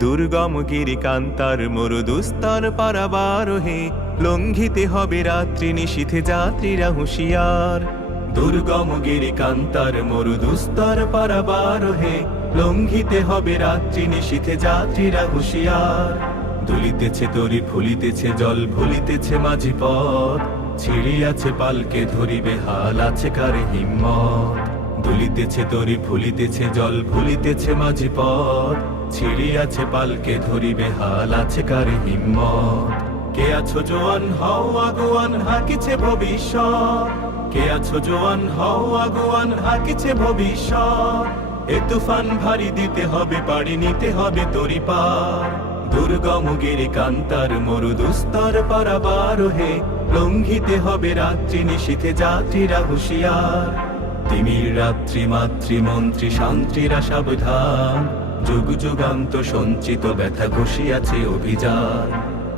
দুর্গম গিরিকান্তার মরুদুস্তর পারাবার হে, লঙ্ঘিতে হবে রাত্রি নিশীথে যাত্রীরা হুঁশিয়ার। দুর্গম গিরিকান্তার মরুদুস্তর পারাবার হে, লঙ্ঘিতে হবে রাত্রি নিশীথে যাত্রীরা হুঁশিয়ার। দুলিতেছে তরি ফুলিতেছে জল ভুলিতেছে মাঝি পথ, ছিড়িয়াছে পালকে ধরিবে হাল আছে কারে হিম্মত। দুলিতেছে তরি ফুলিতেছে জল ভুলিতেছে মাঝি পথ, ছিড়িয়াছে পালকে ধরিবে হাল আছে কারে হিম্মত। কে আছো জোয়ান হও আগুয়ান হাকিছে ভবিষ্যৎ, কে আছো জোয়ান হও আগুয়ান হাকিছে ভবিষ্যৎ। এ তুফান ভারী দিতে হবে পাড়ি নিতে হবে তরি পার। দুর্গম গিরিকান্তার মরুদুস্তর পারাবার হে, লঙ্ঘিতে হবে রাত্রি নিশীথে যাত্রীরা হুঁশিয়ার। তিমির রাত্রি মাতৃমন্ত্রী শান্তিরা সাবধান, যুগ যুগান্ত সঞ্চিত ব্যথা ঘষিয়াছে অভিযান।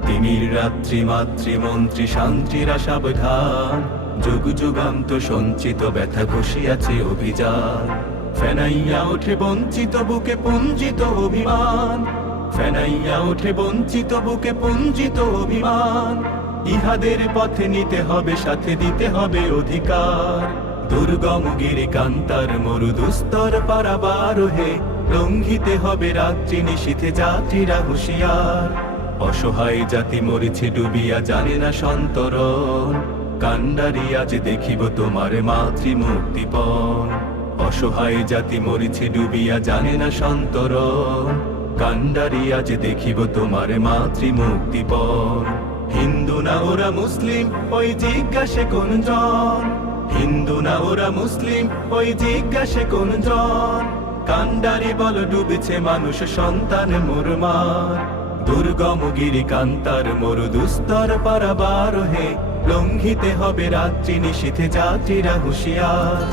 তিমির রাত্রি মাতৃমন্ত্রী শান্তিরা সাবধান, যুগ যুগান্ত সঞ্চিত ব্যথা ঘষিয়াছে অভিযান। ফেনাইয়া ওঠে বঞ্চিত বুকে পুঞ্জিত অভিমান, ফেনাইয়া ওঠে বঞ্চিত বুকে পুঞ্জিত অভিমান। ইহাদের পথে নিতে হবে সাথে দিতে হবে অধিকার। দুর্গম গিরিকান্তার মরুদুস্তর পারাবার হে, লঙ্ঘিতে হবে রাত্রি নিশীথে যাত্রীরা হুঁশিয়ার। অসহায় জাতি মরিছে ডুবিয়া জানে না সন্তরণ, কান্ডারি আজ দেখিব তোমার মাতৃমুক্তিপণ। অসহায় জাতি মরিছে ডুবিয়া জানে না সন্তরণ, কান্ডারি আজ দেখিব তোমার মাতৃমুক্তিপণ। হিন্দু না ওরা মুসলিম ওই জিজ্ঞাসে কোন জন, হিন্দু না ওরা মুসলিম ওই জিজ্ঞাসে কোন জন। কান্ডারি বল ডুবেছে মানুষ সন্তান মোরমার। দুর্গম গিরিকান্তার মরুদুস্তর পারাবার হে, লঙ্ঘিতে হবে রাত্রি নিশীথে যাত্রীরা হুঁশিয়ার।